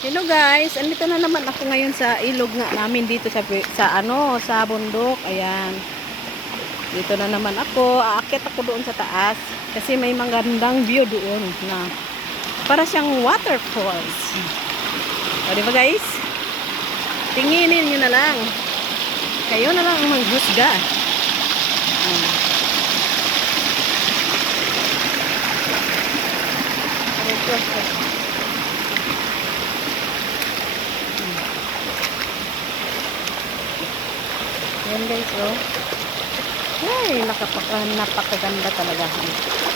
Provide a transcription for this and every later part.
Hello guys, andito na naman ako ngayon sa ilog nga namin dito sa sa ano, sa bundok. Ayan. Dito na naman ako. Aakyat ako doon sa taas kasi may magandang view doon na para siyang waterfalls. O di ba guys? Tinginin niyo na lang. Kayo na lang ang maghusga. Hmm. Ito, Yan guys, oh. Ay, napakaganda talaga. Ayan.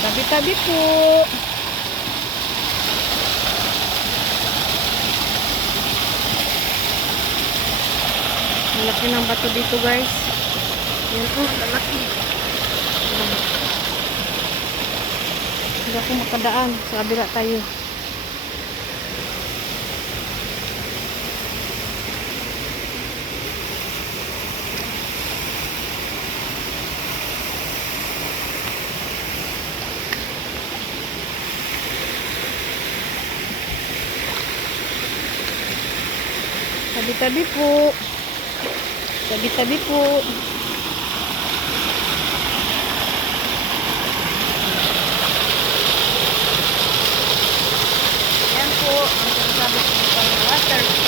Tabi-tabi po. Laki ng bato dito guys. Yan po, lalaki. Hindi ako makadaan. Sa kabila tayo. Tabi-tabi po. Tabi-tabi po. Yan po. Ang sinasabi ko sa waterfall.